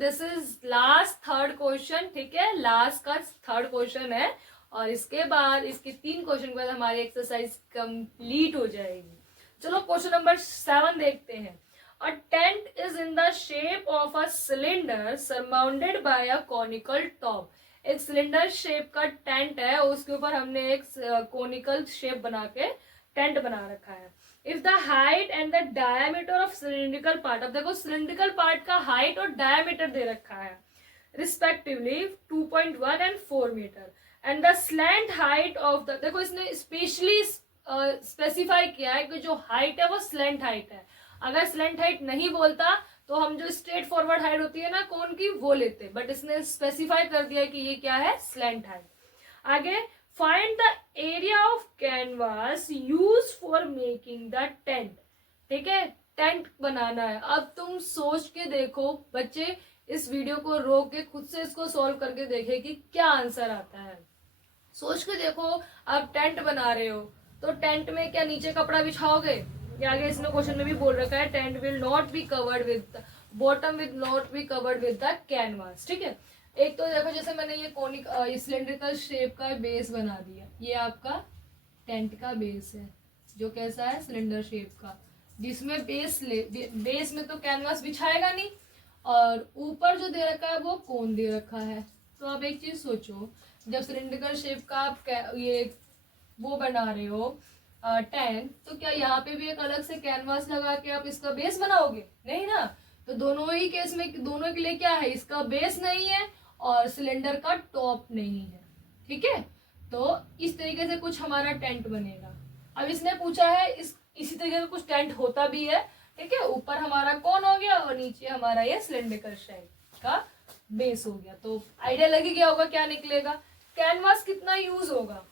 This is last third question, ठीक है, last का थर्ड क्वेश्चन है और इसके बाद इसके 3 क्वेश्चन के बाद हमारी एक्सरसाइज कंप्लीट हो जाएगी। चलो क्वेश्चन नंबर 7 देखते हैं। A tent is in the shape of a cylinder surrounded by a conical top. एक सिलेंडर शेप का टेंट है, उसके ऊपर हमने एक कॉनिकल शेप बना के टेंट बना रखा है। If the height and the diameter of cylindrical part, अब देखो सिलिंड्रिकल पार्ट का हाइट और डायमीटर दे रखा है respectively 2.1 and 4 metre and the slant height of the, देखो इसने स्पेशली स्पेसिफाई किया है कि जो हाइट है वो स्लैंट हाइट है। अगर स्लैंट हाइट नहीं बोलता तो हम जो स्ट्रेट फॉरवर्ड हाइट होती है ना कौन की वो लेते, बट इसने स्पेसिफाई कर दिया कि ये क्या है, स्लैंट हाइट। आगे find the area of canvas use for making the tent, ठीक है, टेंट बनाना है। अब तुम सोच के देखो बच्चे, इस वीडियो को रोक के खुद से इसको सॉल्व करके देखे कि क्या आंसर आता है। सोच के देखो, आप टेंट बना रहे हो तो टेंट में क्या नीचे कपड़ा बिछाओगे? ये आगे इसने क्वेश्चन में भी बोल रखा है, tent will not be covered with bottom will not be covered with the canvas, ठीक है। एक तो देखो जैसे मैंने ये कोनिक सिलेंड्रिकल शेप का बेस बना दिया, ये आपका टेंट का बेस है जो कैसा है, सिलेंडर शेप का, जिसमें बेस में तो कैनवास बिछाएगा नहीं और ऊपर जो दे रखा है वो कोन दे रखा है। तो आप एक चीज सोचो, जब सिलेंड्रिकल शेप का आप ये वो बना रहे हो टेंट, तो क्या यहाँ पे भी एक अलग से कैनवास लगा के आप इसका बेस बनाओगे? नहीं ना। तो दोनों ही केस में दोनों के लिए क्या है, इसका बेस नहीं है और सिलेंडर का टॉप नहीं है, ठीक है। तो इस तरीके से कुछ हमारा टेंट बनेगा। अब इसने पूछा है इसी तरीके का कुछ टेंट होता भी है, ठीक है। ऊपर हमारा कौन हो गया और नीचे हमारा ये सिलेंड्रिकल शेप का बेस हो गया। तो आइडिया लगी गया होगा क्या निकलेगा। कैनवास कितना यूज होगा,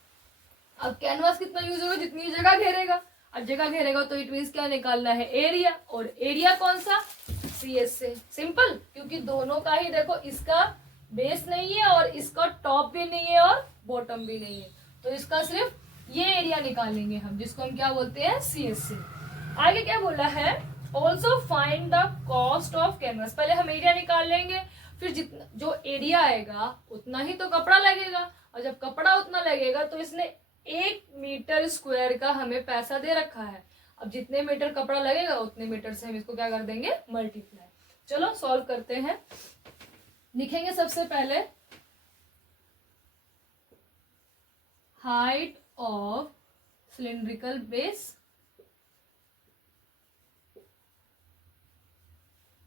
अब कैनवास कितना यूज होगा, जितनी जगह घेरेगा। अब जगह घेरेगा तो इट मीन्स क्या निकालना है, एरिया। और एरिया कौन सा, CS से, सिंपल, क्योंकि दोनों का ही देखो, इसका बेस नहीं है और इसका टॉप भी नहीं है और बॉटम भी नहीं है, तो इसका सिर्फ ये एरिया निकालेंगे हम, जिसको हम क्या बोलते हैं, CS से। आगे क्या बोला है, also find the cost of canvas. पहले हम एरिया निकाल लेंगे, फिर जितना जो एरिया आएगा उतना ही तो कपड़ा लगेगा, और जब कपड़ा उतना लगेगा तो इसने 1 मीटर स्क्वायर का हमें पैसा दे रखा है। अब जितने मीटर कपड़ा लगेगा उतने मीटर से हम इसको क्या कर देंगे, मल्टीप्लाई। चलो सॉल्व करते हैं। लिखेंगे सबसे पहले हाइट ऑफ सिलिंड्रिकल बेस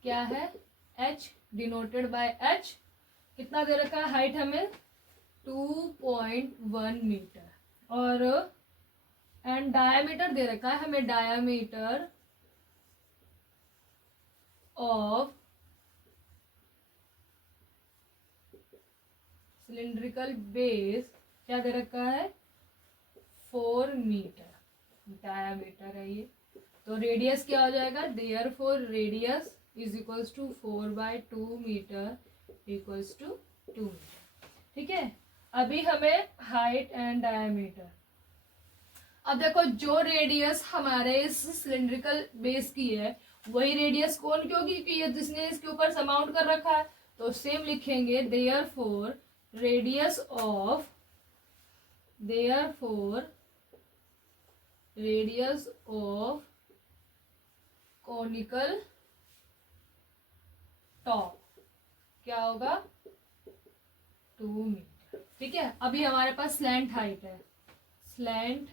क्या है, h डिनोटेड बाय h। कितना दे रखा है हाइट हमें, 2.1 मीटर, और एंड डायामीटर दे रखा है हमें, डायामीटर ऑफ सिलिंड्रिकल बेस क्या दे रखा है, 4 मीटर डायामीटर है ये। तो रेडियस क्या हो जाएगा, therefore radius is equals to 4/2 metre equals to 2 metre, ठीक है। अभी हमें हाइट एंड डायामीटर, अब देखो जो रेडियस हमारे इस सिलिंड्रिकल बेस की है वही रेडियस कौन की होगी, क्योंकि ये जिसने इसके ऊपर समाउंट कर रखा है। तो सेम लिखेंगे, therefore radius of conical top क्या होगा, 2 मीटर, ठीक है। अभी हमारे पास स्लैंट हाइट है, slant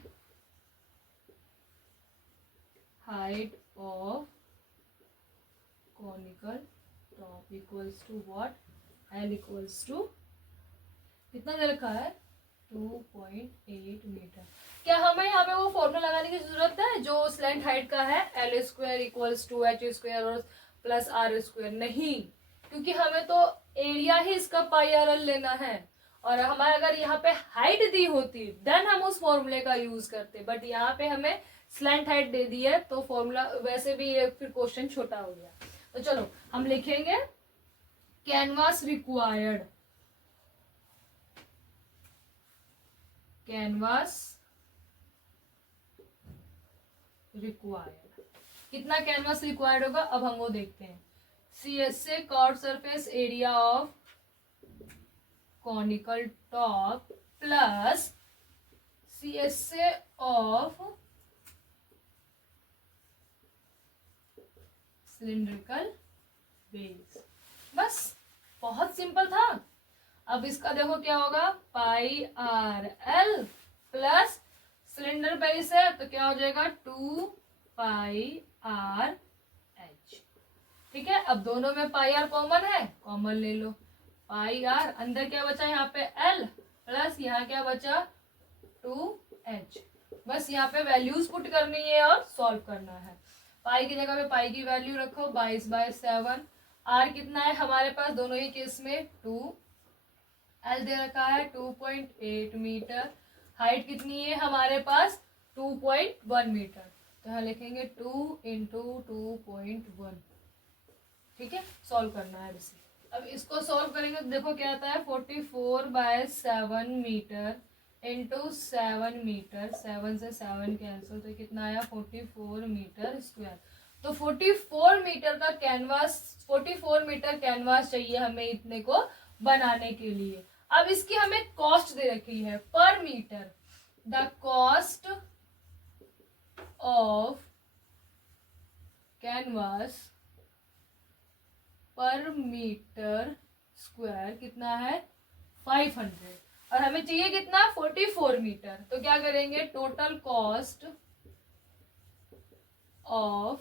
height of conical top equals to what, L equals to कितना दे रखा है, 2.8 मीटर। क्या हमें यहाँ पे वो फॉर्मूला लगाने की जरूरत है जो स्लैंट हाइट का है, L² इक्वल्स टू H² और प्लस R²? नहीं, क्योंकि हमें तो एरिया ही इसका πRL लेना है, और हमारे अगर यहाँ पे हाइट दी होती देन हम उस फॉर्मूले का यूज करते, बट यहाँ पे हमें स्लैंट हाइट दे दी है तो फॉर्मूला वैसे भी ये फिर क्वेश्चन छोटा हो गया। तो चलो हम लिखेंगे कैनवास रिक्वायर्ड, कितना कैनवास रिक्वायर्ड होगा, अब हम वो देखते हैं। CSA chord surface area of conical top plus CSA of cylindrical base। बस बहुत सिंपल था। अब इसका देखो क्या होगा, pi r l plus cylinder base है तो क्या हो जाएगा 2 पाई आर एच। ठीक है, अब दोनों में पाई आर कॉमन है, कॉमन ले लो। पाई आर अंदर क्या बचा यहाँ पे एल प्लस यहाँ क्या बचा 2h। बस यहाँ पे वैल्यूज पुट करनी है और सॉल्व करना है। पाई की जगह पे पाई की वैल्यू रखो 22/7। आर कितना है हमारे पास दोनों ही केस में 2। एल दे रखा है 2.8 मीटर। हाइट कितनी है हमारे पास 2.1 मीटर। तो यहाँ लिखेंगे 2 इंटू 2.1। ठीक है, सॉल्व करना है इसे। अब इसको सॉल्व करेंगे तो देखो क्या आता है 44/7 मीटर इंटू 7 मीटर। 7 से 7 कैंसिल तो कितना आया 44 मीटर स्क्वायर। तो 44 मीटर का कैनवास 44 मीटर कैनवास चाहिए हमें इतने को बनाने के लिए। अब इसकी हमें कॉस्ट दे रखी है per metre. The cost of canvas per metre square कितना है 500 और हमें चाहिए कितना 44 मीटर। तो क्या करेंगे total cost of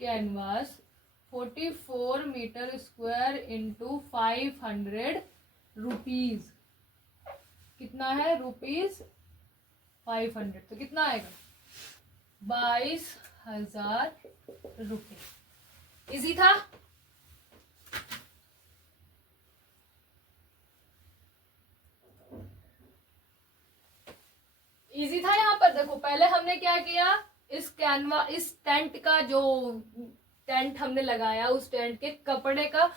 canvas 44 metre square into 500 rupees. कितना है रुपीज 500 तो कितना आएगा 22,000 रुपये। इजी था। इजी था। यहाँ पर देखो पहले हमने क्या किया, इस टेंट का जो टेंट हमने लगाया उस टेंट के कपड़े का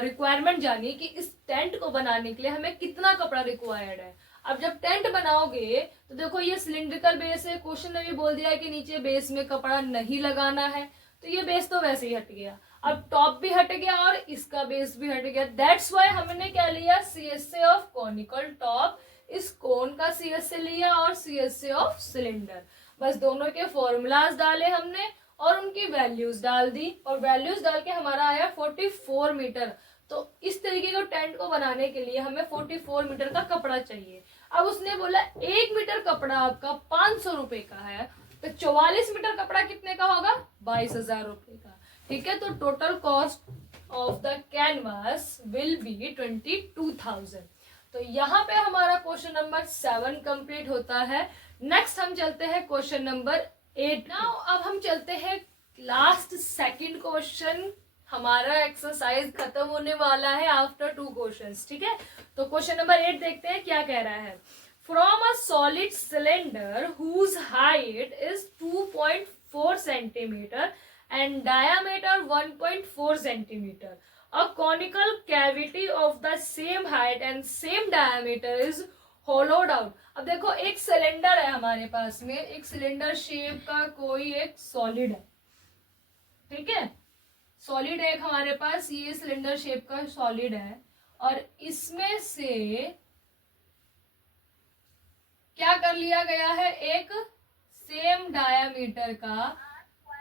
रिक्वायरमेंट जानी कि इस टेंट को बनाने के लिए हमें कितना कपड़ा रिक्वायर्ड है। अब जब टेंट बनाओगे तो देखो ये सिलिंड्रिकल बेस है, क्वेश्चन ने भी बोल दिया है कि नीचे बेस में कपड़ा नहीं लगाना है, तो ये बेस तो वैसे ही हट गया। अब टॉप भी हट गया और इसका बेस भी हट गया। दैट्स वाई हमने क्या लिया CSA ऑफ कॉनिकल टॉप, इस कोन का CSA लिया और CSA ऑफ सिलेंडर। बस दोनों के फॉर्मूलाज डाले हमने और उनकी वैल्यूज डाल दी और वैल्यूज डाल के हमारा आया 44 मीटर। तो इस तरीके के टेंट को बनाने के लिए हमें 44 मीटर का कपड़ा चाहिए। अब उसने बोला 1 मीटर कपड़ा आपका 500 रुपए का है, तो 44 मीटर कपड़ा कितने का होगा 22,000 रुपए का। ठीक है, तो total cost of the canvas will be 22,000। तो यहाँ पे हमारा क्वेश्चन नंबर 7 कंप्लीट होता है। नेक्स्ट हम चलते हैं क्वेश्चन नंबर 8। नाउ अब हम चलते हैं लास्ट सेकंड क्वेश्चन। हमारा एक्सरसाइज खत्म होने वाला है आफ्टर 2 क्वेश्चंस। ठीक है, तो क्वेश्चन नंबर 8 देखते हैं क्या कह रहा है। From a solid cylinder whose height is 2.4 centimetre and diameter 1.4 centimeter. A conical cavity of the same height and same diameter is hollowed out. अब देखो एक सिलेंडर है हमारे पास में, एक सिलेंडर शेप का कोई एक सॉलिड है। ठीक है, सॉलिड है एक हमारे पास, ये सिलेंडर शेप का सॉलिड है और इसमें से क्या कर लिया गया है, एक सेम डायामीटर का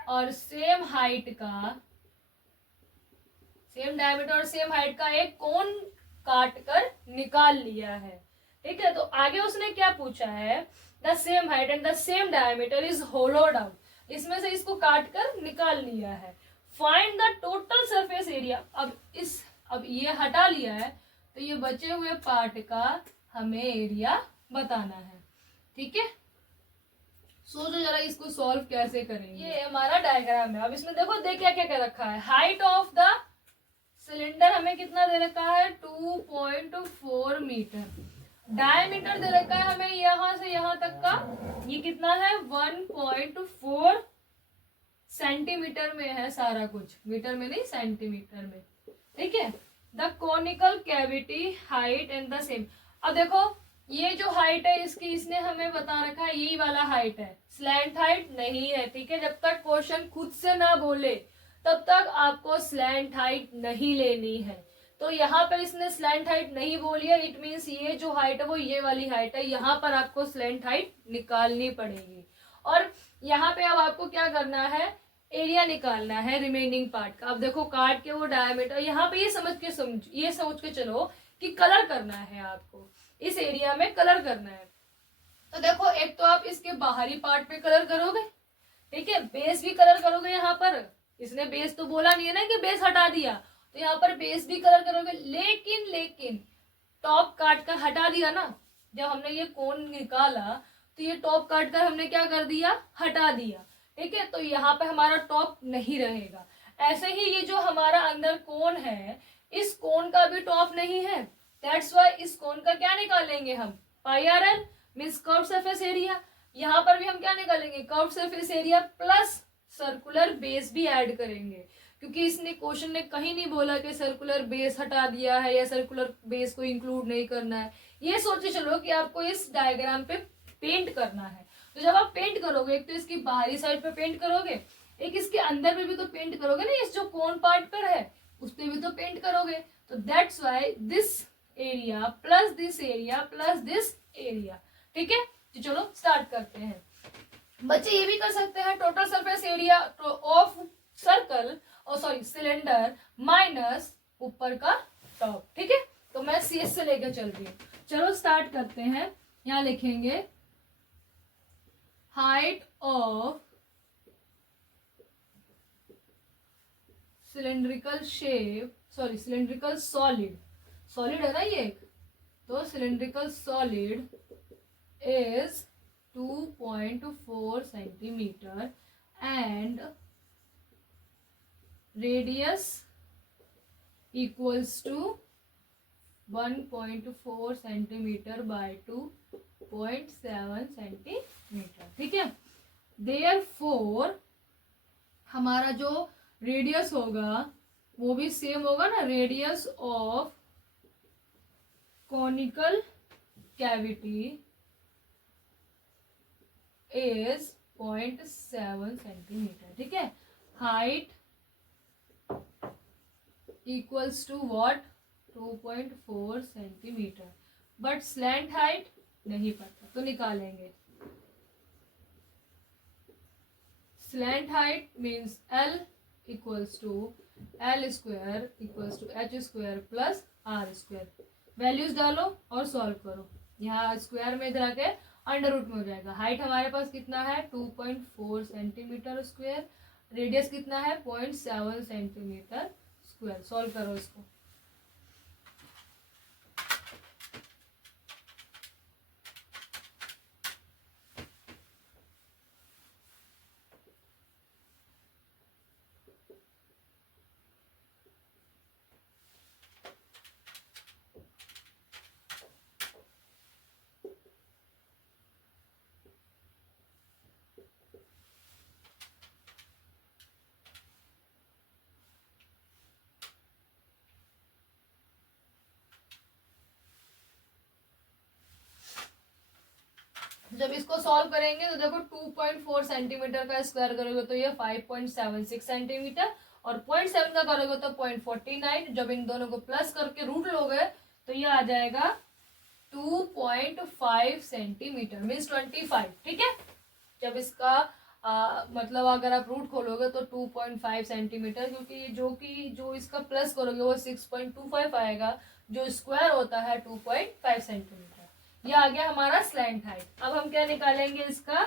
और सेम हाइट का, सेम डायमीटर और सेम हाइट का एक कोन काट कर निकाल लिया है। ठीक है, तो आगे उसने क्या पूछा है, the same height and the same diameter is होलोड out. इसमें से इसको काट कर निकाल लिया है। Find the total surface area. अब ये हटा लिया है तो ये बचे हुए पार्ट का हमें एरिया बताना है। ठीक है, सोचो जरा इसको सॉल्व कैसे करेंगे। ये हमारा डायग्राम है। अब इसमें देखो क्या क्या क्या रखा है। हाइट ऑफ द सिलेंडर हमें कितना दे रखा है 2.4 मीटर। डायमीटर दे रखा है हमें यहां से यहां तक का, ये कितना है 1.4 सेंटीमीटर में है सारा कुछ, मीटर में नहीं सेंटीमीटर में। ठीक है, the conical cavity height and the same. अब देखो ये जो हाइट है इसकी, इसने हमें बता रखा है यही वाला हाइट है, स्लैंट हाइट नहीं है। ठीक है, जब तक क्वेश्चन खुद से ना बोले तब तक आपको स्लैंट हाइट नहीं लेनी है। तो यहाँ पर इसने स्लैंट हाइट नहीं बोली है, इट मीन्स ये जो हाइट है वो ये वाली हाइट है, यहाँ पर आपको स्लैंट हाइट निकालनी पड़ेगी। और यहाँ पे अब आपको क्या करना है, एरिया निकालना है रिमेनिंग पार्ट का। अब देखो काट के वो डायमीटर, यहाँ पे ये सोच के चलो कि कलर करना है आपको, इस एरिया में कलर करना है। तो देखो एक तो आप इसके बाहरी पार्ट पे कलर करोगे, ठीक है, बेस भी कलर करोगे। यहाँ पर इसने बेस तो बोला नहीं है ना कि बेस हटा दिया, तो यहाँ पर बेस भी कलर करोगे। लेकिन टॉप काट कर हटा दिया ना, जब हमने ये कोन निकाला तो ये टॉप काट कर हमने क्या कर दिया, हटा दिया, ठीक है। तो यहाँ पे हमारा टॉप नहीं रहेगा। ऐसे ही ये जो हमारा अंदर कोन है, इस कोन का भी टॉप नहीं है, दैट्स वाई इस कोन का क्या निकालेंगे हम, pi r l means curve surface area. यहाँ पर भी हम क्या निकालेंगे, curve surface area plus circular base भी ऐड करेंगे, क्योंकि इसने क्वेश्चन ने कहीं नहीं बोला कि सर्कुलर बेस हटा दिया है या सर्कुलर बेस को इंक्लूड नहीं करना है। ये सोचे चलो कि आपको इस डायग्राम पे पेंट करना है। तो जब आप पेंट करोगे, एक तो इसकी बाहरी साइड पे पेंट करोगे, एक इसके अंदर में भी तो पेंट करोगे ना, इस जो कोन पार्ट पर है उस पे भी तो पेंट करोगे। तो that's why this area plus this area plus this area, ठीक है। तो चलो स्टार्ट करते हैं। बच्चे ये भी कर सकते हैं, total surface area of circle और सॉरी सिलेंडर माइनस ऊपर का टॉप, ठीक है। तो मैं CS से लेकर चल रही हूँ। चलो स्टार्ट करते हैं। यहाँ लिखेंगे height of cylindrical shape, sorry cylindrical solid, solid है ना ये, तो cylindrical solid is 2.4 centimetre and radius equals to 1.4 centimetre by 2.7 centimetre, ठीक है। Therefore हमारा जो रेडियस होगा वो भी सेम होगा ना, radius of conical cavity is 0.7 centimetre, ठीक है। Height equals to what, 2.4 centimetre, but slant height नहीं पता, तो निकालेंगे। Slant height means L equals to L square equals to H square plus R square. Values डालो और सॉल्व करो। यहाँ स्क्वायर में इधर आके अंडर रूट में हो जाएगा। हाइट हमारे पास कितना है, 2.4 सेंटीमीटर स्क्वायर, रेडियस कितना है 0.7 सेंटीमीटर स्क्वायर। सॉल्व करो इसको। जब इसको सॉल्व करेंगे तो देखो 2.4 सेंटीमीटर का स्क्वायर करोगे तो ये 5.76 सेंटीमीटर, और 0.7 का करोगे तो 0.49। जब इन दोनों को प्लस करके रूट लोगे तो ये आ जाएगा 2.5 सेंटीमीटर मीन्स 25, ठीक है। जब इसका मतलब अगर आप रूट खोलोगे तो 2.5 सेंटीमीटर, क्योंकि जो इसका प्लस करोगे वो 6.25 आएगा, जो स्क्वायर होता है 2.5 सेंटीमीटर। ये आ गया हमारा स्लैंट हाइट। अब हम क्या निकालेंगे इसका,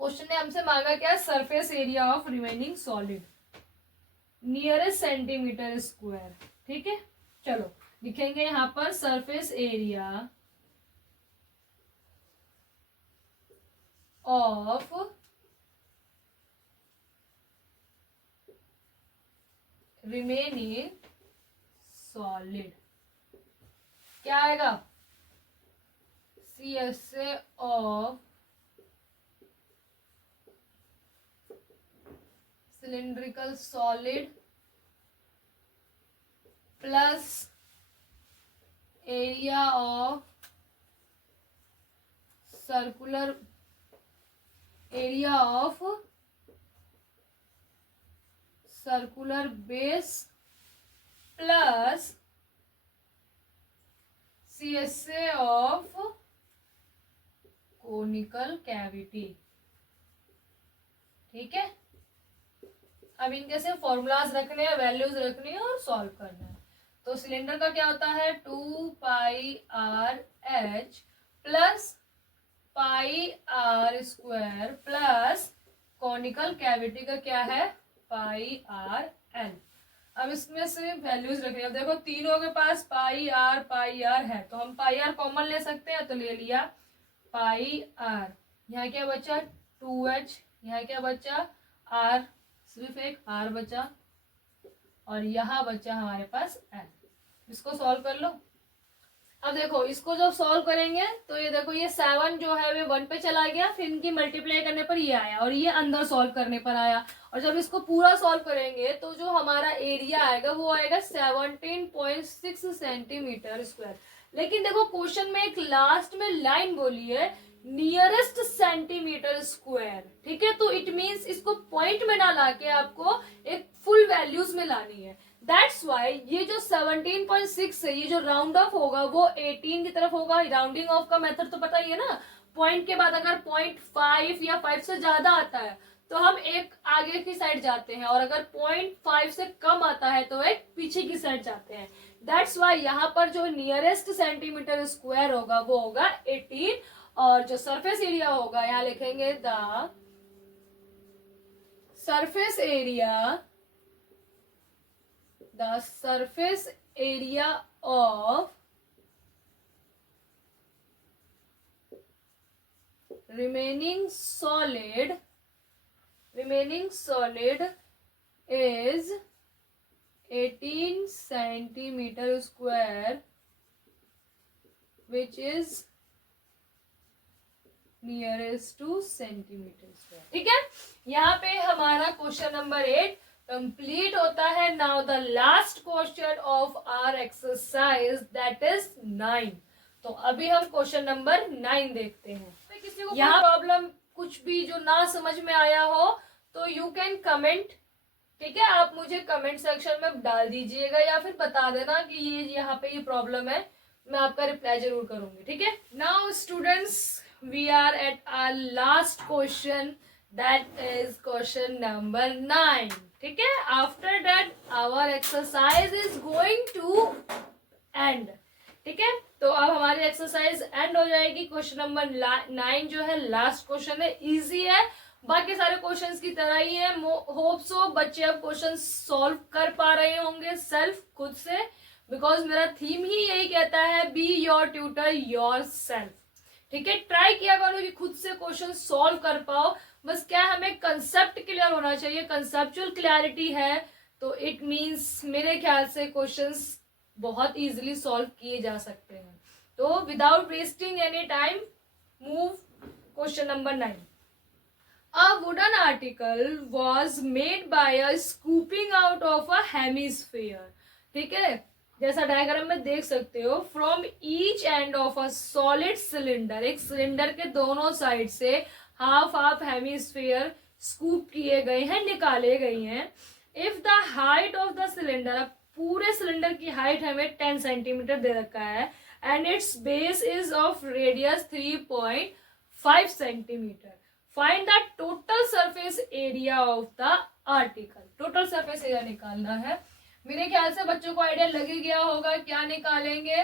क्वेश्चन ने हमसे मांगा क्या, surface area of remaining solid nearest centimetre square, ठीक है। चलो लिखेंगे यहाँ पर surface area of remaining solid क्या आएगा, CSA of cylindrical solid plus area of circular area of circular base plus CSA of conical cavity. ठीक है, अब इनके से फॉर्मूलाज रखने हैं, वैल्यूज रखनी है और सॉल्व करना है। तो सिलेंडर का क्या होता है 2πRH plus πR² plus conical cavity का क्या है πRL। अब इसमें से वैल्यूज रखनी है। अब देखो तीनों के पास πR है, तो हम πR कॉमन ले सकते हैं, तो ले लिया πR। यहाँ क्या बचा 2H, यहाँ क्या बचा R, सिर्फ एक R बचा, और यहाँ बचा हमारे पास L। इसको सॉल्व कर लो। अब देखो इसको जब सॉल्व करेंगे तो ये देखो ये 7 जो है वे 1 पे चला गया, फिर इनकी मल्टीप्लाई करने पर ये आया और ये अंदर सॉल्व करने पर आया। और जब इसको पूरा सॉल्व करेंगे तो जो हमारा एरिया आएगा वो आएगा 17.6 सेंटीमीटर स्क्वायर। लेकिन देखो क्वेश्चन में एक लास्ट में लाइन बोली है नियरेस्ट सेंटीमीटर स्क्वायर। ठीक है, तो इट मींस इसको पॉइंट में ना लाके आपको एक फुल वैल्यूज में लानी है। दैट्स वाई ये जो 17.6 है, ये जो राउंड ऑफ होगा वो 18 की तरफ होगा। राउंडिंग ऑफ का मेथड तो पता ही है ना, पॉइंट के बाद अगर 0.5 या 5 से ज्यादा आता है तो हम एक आगे की साइड जाते हैं, और अगर 0.5 से कम आता है तो एक पीछे की साइड जाते हैं। दैट्स वाई यहाँ पर जो नियरेस्ट सेंटीमीटर स्क्वायर होगा वो होगा 18, और जो सरफेस एरिया होगा यहाँ लिखेंगे the surface area of remaining solid is 18 centimeter square, which is nearest two centimetre square. ठीक है, यहाँ पे हमारा क्वेश्चन नंबर 8 कंप्लीट होता है। Now the last question of our exercise that is 9। तो अभी हम क्वेश्चन नंबर 9 देखते हैं। किसी को यहाँ प्रॉब्लम कुछ भी जो ना समझ में आया हो तो यू कैन कमेंट। ठीक है, आप मुझे कमेंट सेक्शन में डाल दीजिएगा या फिर बता देना कि ये यहाँ पे ये प्रॉब्लम है, मैं आपका रिप्लाई जरूर करूंगी। ठीक है, now students we are at our last question, that is question number 9. ठीक है, after that our exercise is going to end. ठीक है, तो अब हमारी एक्सरसाइज एंड हो जाएगी। क्वेश्चन नंबर 9 जो है लास्ट क्वेश्चन है, इजी है, बाकी सारे क्वेश्चंस की तरह ही है। होप सो बच्चे अब क्वेश्चन सॉल्व कर पा रहे होंगे सेल्फ, खुद से, बिकॉज मेरा थीम ही यही कहता है be your tutor your self. ठीक है, ट्राई किया करो कि खुद से क्वेश्चन सॉल्व कर पाओ। बस क्या हमें कंसेप्ट क्लियर होना चाहिए, कंसेप्चुअल क्लैरिटी है तो इट मींस मेरे ख्याल से क्वेश्चंस बहुत इजीली सॉल्व किए जा सकते हैं। तो without wasting any time move question number 9। A wooden article was made by a scooping out of a hemisphere. ठीक है, जैसा डायग्राम में देख सकते हो, from each end of a solid cylinder, एक सिलेंडर के दोनों साइड से हाफ हेमिस्फीयर स्कूप किए गए हैं, निकाले गए हैं। If the height of the cylinder, अब पूरे सिलेंडर की हाइट हमें 10 सेंटीमीटर दे रखा है, and it's base is of radius 3.5 centimetre. Find the total surface area of the article. Total surface area निकालना है। मेरे ख्याल से बच्चों को आइडिया लग ही गया होगा क्या निकालेंगे।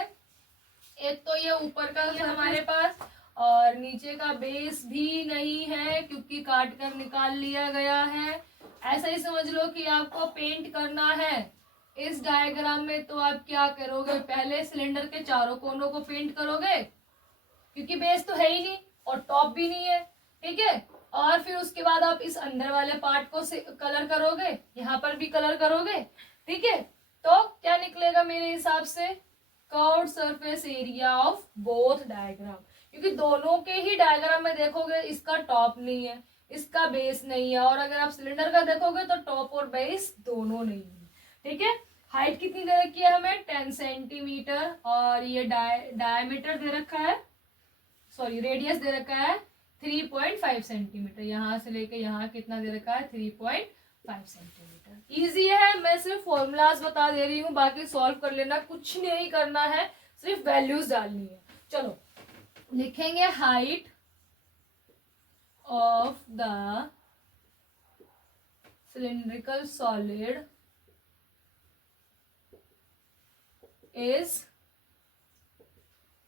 एक तो ये ऊपर का है हमारे पास, और नीचे का बेस भी नहीं है क्योंकि काट कर निकाल लिया गया है। ऐसा ही समझ लो कि आपको पेंट करना है इस डायग्राम में, तो आप क्या करोगे, पहले सिलेंडर के चारों कोनों को पेंट करोगे क्योंकि बेस तो है ही नहीं और टॉप भी नहीं है। ठीक है, और फिर उसके बाद आप इस अंदर वाले पार्ट को कलर करोगे, यहाँ पर भी कलर करोगे। ठीक है, तो क्या निकलेगा मेरे हिसाब से, curved surface area of both diagram, क्योंकि दोनों के ही डायग्राम में देखोगे इसका टॉप नहीं है, इसका बेस नहीं है, और अगर आप सिलेंडर का देखोगे तो टॉप और बेस दोनों नहीं है। ठीक है, हाइट कितनी दे रखी है हमें 10 सेंटीमीटर, और ये डायमीटर दे रखा है, सॉरी रेडियस दे रखा है 3.5 सेंटीमीटर। यहाँ से लेके यहाँ कितना दे रखा है 3.5 5 सेंटीमीटर। इजी है, मैं सिर्फ फॉर्मूलाज बता दे रही हूँ, बाकी सॉल्व कर लेना, कुछ नहीं करना है, सिर्फ वैल्यूज डालनी है। चलो लिखेंगे height of the cylindrical solid is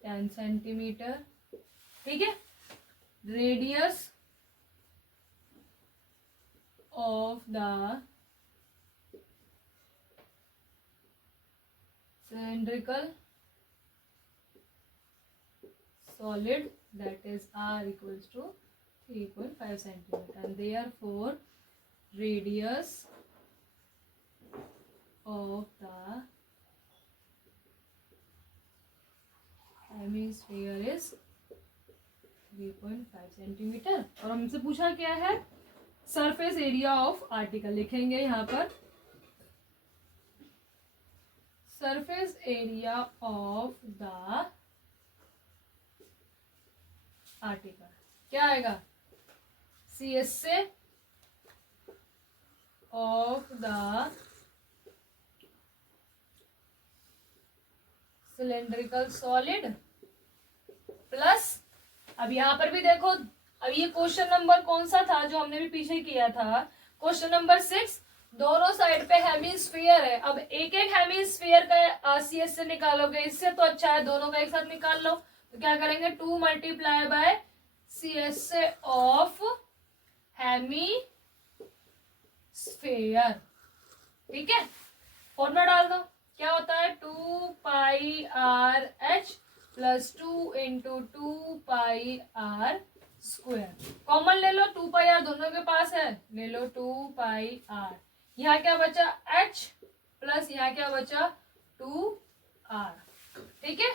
10 centimetre, ठीक है। Radius of the cylindrical solid, that is R equals to 3.5 centimeter, and therefore radius of the hemisphere is 3.5 centimetre. और हमसे पूछा क्या है, सरफेस एरिया ऑफ आर्टिकल। लिखेंगे यहाँ पर surface area of the article, क्या आएगा, CS से of the cylindrical solid plus, अब यहाँ पर भी देखो, अब ये क्वेश्चन नंबर कौन सा था जो हमने भी पीछे किया था, क्वेश्चन नंबर 6, दोनों साइड पे हेमिस्फीयर है। अब एक एक हेमिस्फीयर का CS से निकालोगे, इससे तो अच्छा है दोनों का एक साथ निकाल लो। तो क्या करेंगे, 2 मल्टीप्लाई बाय CS से ऑफ हेमिस्फीयर, ठीक है। फॉर्मूला डाल दो, क्या होता है 2 pi r h plus 2 into 2 pi r square. Common ले लो, 2 पाई आर दोनों के पास है, ले लो 2 पाई आर। यहाँ क्या बचा h प्लस यहाँ क्या बचा 2r, ठीक है।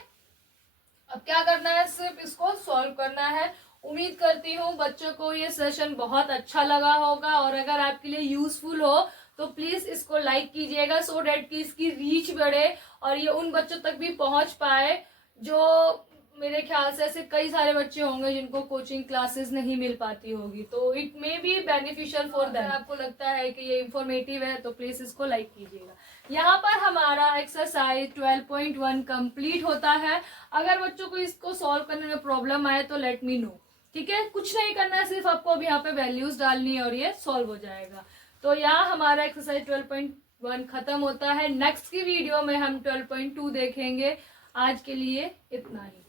अब क्या करना है, सिर्फ इसको सॉल्व करना है। उम्मीद करती हूँ बच्चों को ये सेशन बहुत अच्छा लगा होगा, और अगर आपके लिए यूजफुल हो तो प्लीज इसको लाइक कीजिएगा, सो डैट कि इसकी रीच बढ़े और ये उन बच्चों तक भी पहुंच पाए जो, मेरे ख्याल से ऐसे कई सारे बच्चे होंगे जिनको कोचिंग क्लासेस नहीं मिल पाती होगी, तो it may be beneficial for them. आपको लगता है कि ये इंफॉर्मेटिव है तो प्लीज इसको लाइक कीजिएगा। यहाँ पर हमारा एक्सरसाइज 12.1 कंप्लीट होता है। अगर बच्चों को इसको सॉल्व करने में प्रॉब्लम आए तो लेट मी नो, ठीक है। कुछ नहीं करना है, सिर्फ आपको अभी यहाँ पे वैल्यूज डालनी है और ये सॉल्व हो जाएगा। तो यहाँ हमारा एक्सरसाइज 12.1 खत्म होता है। नेक्स्ट की वीडियो में हम 12.2 देखेंगे। आज के लिए इतना ही।